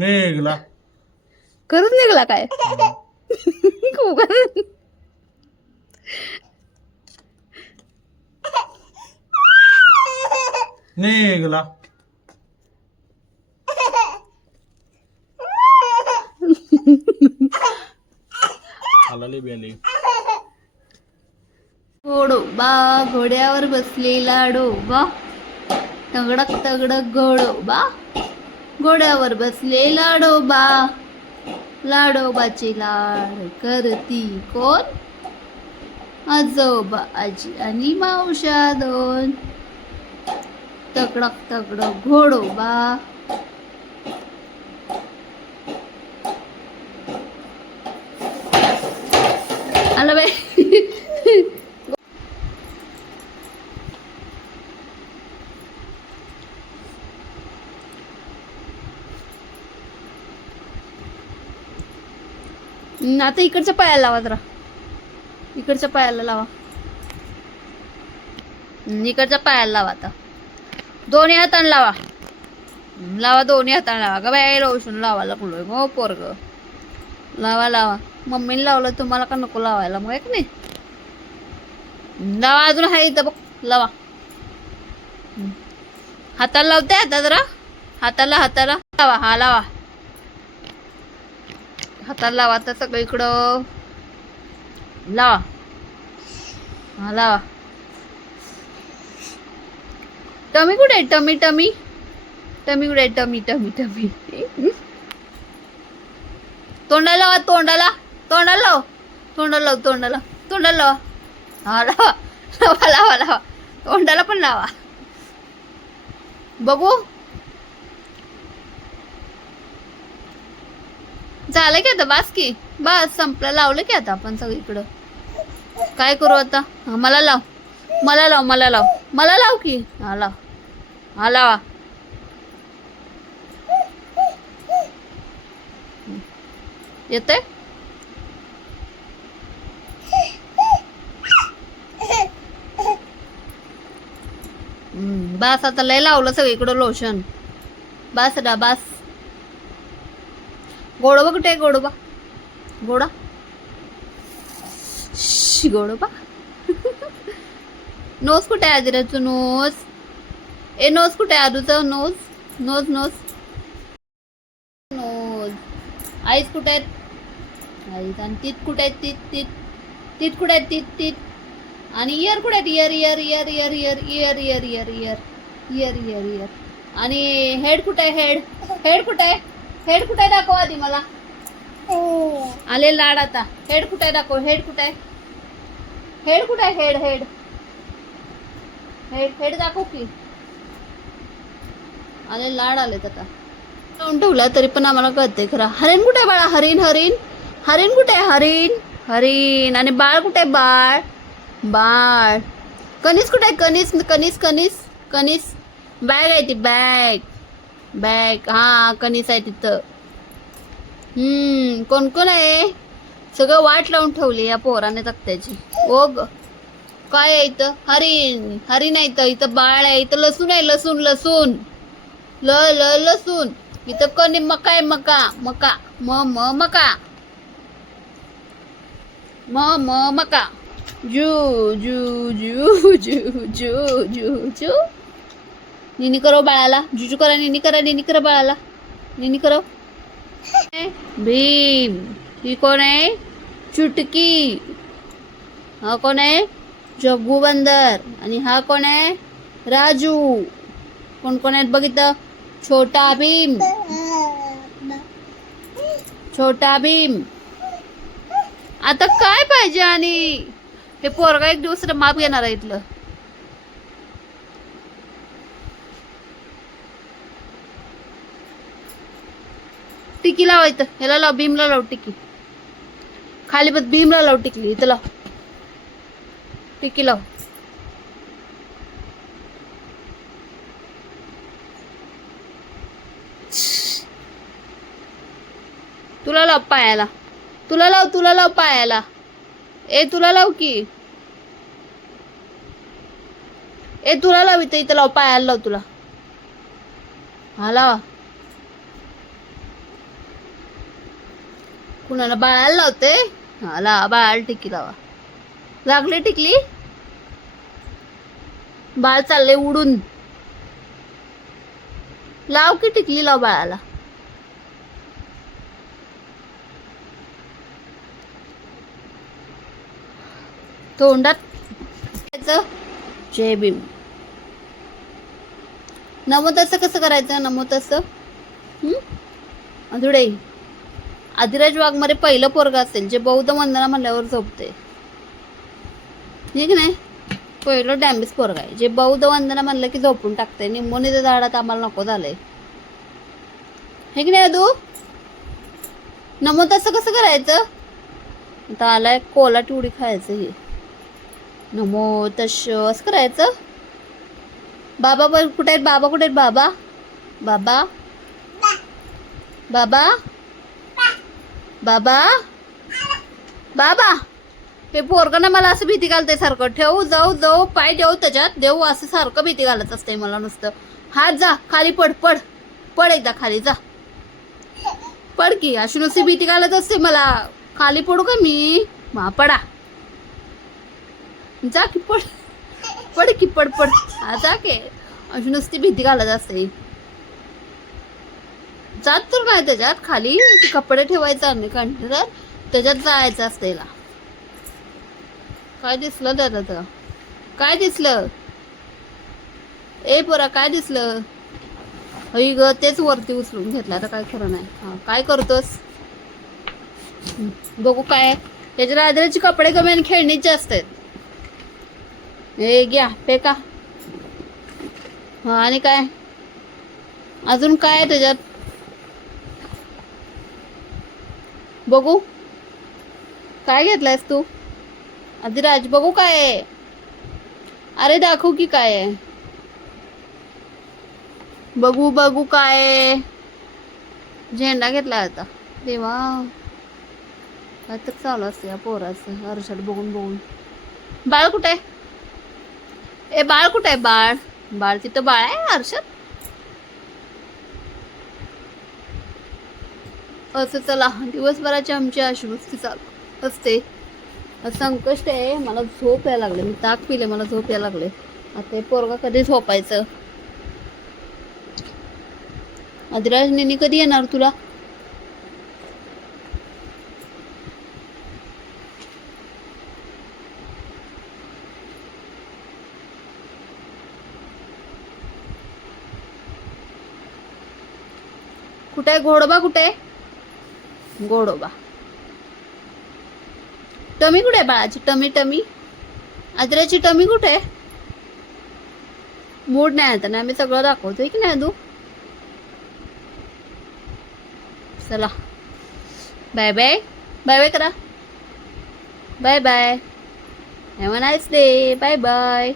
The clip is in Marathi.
निघला. खरंच निघला काय? उगाच. निघला. आलाले बेले. घोडोबा घोड्यावर बसलेला डोबा, तगडक तगडक घोडोबा, घोड्यावर बसलेला डोबा, लाडोबाची लाड करती कोण? आजोबा आजी आणि मावश्या दोन. तगडक तगडक घोडोबा. आला बाई. आता इकडच्या पायाला लावा जरा, इकडच्या पायाला लावा, इकडच्या पायाला लावा. आता दोन्ही हाताने लावा, लावा दोन्ही हाताने लावा. ग बाई रोशन लावा लागलोय हो पोरग. लावा लावा. मम्मीने लावलं तुम्हाला का नको लावायला मग एक नाही? लावा अजून हाय इथं बघ. लावा हाताला लावते. आता जरा हाताला हाताला लावा. हा लावा हाताला लावा. आता सगळीकडं लावा. हा लावा. टमी कुठे आहे? टमी टमी टमी कुठे आहे? Tummy tummy tummy. तोंडाला लावा. तोंडाला तोंडाला लाव. तोंडाला लाव. तोंडाला तोंडाला लावा. हा लावा लावा लावा लावा. तोंडाला पण लावा. बघू झालं की आता? बास की बस संपलं. लावलं की आता आपण सगळीकडं. काय करू आता? मला लाव. मला लाव. मला लाव. मला लाव की. हा लाव. हा लावा. येतंय? बास आता लय लावलं सगळीकडं लोशन. बास डा बास. गोडोबा कुठे आहे? गोडोबा गोडा गोडोबा. नोज कुठे आहे आदिराचं? नोज. ए नोज कुठे आहे आदूचं? Nose nose nose nose. Eyes कुठे आहेत? आईस. आणि तीत कुठे आहेत? तीत तीत तीत कुठे आहेत? तीत तीत. आणि इयर कुठे आहेत? Year year year year year year year year year year year year. आणि हेड कुठे आहे? हेड हेड कुठे आहे? हेड कुठे आहे दाखव आधी मला. आले लाड आता. हेड कुठे आहे दाखव. हेड कुठे आहे? हेड कुठे आहे? हेड हेड हेड हेड दाखव की. आले लाड आलेत आता. लावून ठेवला तरी पण आम्हाला कळतंय खरं. हरिण कुठे आहे बाळा? हरिण हरिण हरिण कुठे आहे? हरिण हरिण. आणि बाळ कुठे आहे? बाळ बाळ. कणीस कुठे आहे? कणीस कणीस कणीस कणीस. बॅग आहे ती. Bag bag. हा कणीस आहे तिथं. कोण कोण आहे? सगळं वाट लावून ठेवली या पोराने तक्त्याची. ओ ग काय आहे इथं? हरिण हरिण आहे इथं. इथं बाळ आहे. इथं लसूण आहे. लसूण लसूण ल ल लसूण. इथं कणी मका आहे. मका मका म म मका म म मका. जू जू जू जू जू जू जू. निनी करो बाळाला. जुजू करा. निनी करा. निनी करा बाळाला. निनी करो. भीम. ही कोण आहे? चुटकी. हा कोण आहे? जग्गू बंदर. आणि हा कोण आहे? राजू. कोण कोण आहेत बघितलं? छोटा भीम. छोटा भीम. आता काय पाहिजे? आणि हे पोरगा एक दिवस माप घेणार आहे इथलं. टिकी लावायचं. ह्याला लाव. भीमला लाव टिकी. खाली बस. भीमला लाव टिकली. इथं लाव टिकी लाव. तुला लाव पायाला. तुला लाव. तुला लाव पायाला. ए तुला लाव की. ए तुला लाव. इथं लाव. पायाला लाव तुला. हा लावा. कुणाला बाळाला लावते? हा लावा, बाळाला टिकली लावा. लागली टिकली? बाळ चालले उडून. लाव की टिकली लाव बाळाला. तोंडात जय भीम. नमो तसं कसं करायचं? नमो तसं अधुडे. आदिराज वाघमारे पहिलं पोरग असेल जे बौद्ध वंदना म्हणल्यावर झोपते. ठीक नाही, पहिलं डॅम्बिस पोरग आहे जे बौद्ध वंदना म्हणलं की झोपून टाकते. निमोनीच्या झाडात आम्हाला नको झालंय. हे की नाही अदू? नमो तसं कसं करायचं? आता आलाय कोलाटी उडी खायचं. हे नमो तसं असं करायचं. बाबा कुठे आहेत? बाबा कुठे आहेत? बाबा बाबा बाबा बाबा बाबा. हे पोरगं ना मला असं भीती घालते सारखं. ठेवू जाऊ जाऊ पाय ठेवू त्याच्यात देऊ असं सारखं भीती घालत असते मला नुसतं. हात जा खाली पड पड पड एकदा खाली जा. पड की अशी नुसती भीती घालत असते मला. खाली पडू का मी? पडा जा की पड पड की पड पड. हा जा की अशी नुसती भीती घालत असते. जात तर नाही त्याच्यात खाली. कपडे ठेवायचं नाही कंटेनर त्याच्यात जायचं असतं. त्याला काय दिसलं त्याला? काय दिसलं? ए पोरा काय दिसलं? अई ग तेच वरती उचलून घेतलं. आता काय खरं नाही. हा काय करतोस? बघू काय त्याच्या आदराचे कपडे कमी आणि खेळणीच जास्त आहेत. हे घ्या पेका. हा आणि काय अजून काय आहे त्याच्यात? बघू काय घेतलायस तू? आदिराज बघू काय आहे? अरे दाखवू की काय आहे? बघू बघू काय आहे? झेंडा घेतलाय आता. देवा काय तर चालू असते या पोराचं अर्षात बघून बघून. बाळ कुठे? ए बाळ कुठे आहे? बाळ बाळ तिथं बाळ आहे अर्षात. असं चला दिवसभराची आमची अशी मस्ती चालू असते. संकष्ट आहे. मला झोप यायला लागले. मी ताक पिले मला झोप यायला लागले. आता हे पोरगा कधी झोपायचं? आदिराज निनी कधी येणार तुला? कुठे आहे घोडोबा? कुठे आहे घोडोबा? टमी कुठे आहे बाळाची? टमी टमी आदिराची टमी कुठे आहे? मूड नाही आता ना आम्ही सगळं दाखवतोय की नाही तू. चला बाय बाय बाय बाय करा. Bye bye. Have a nice day. Bye bye.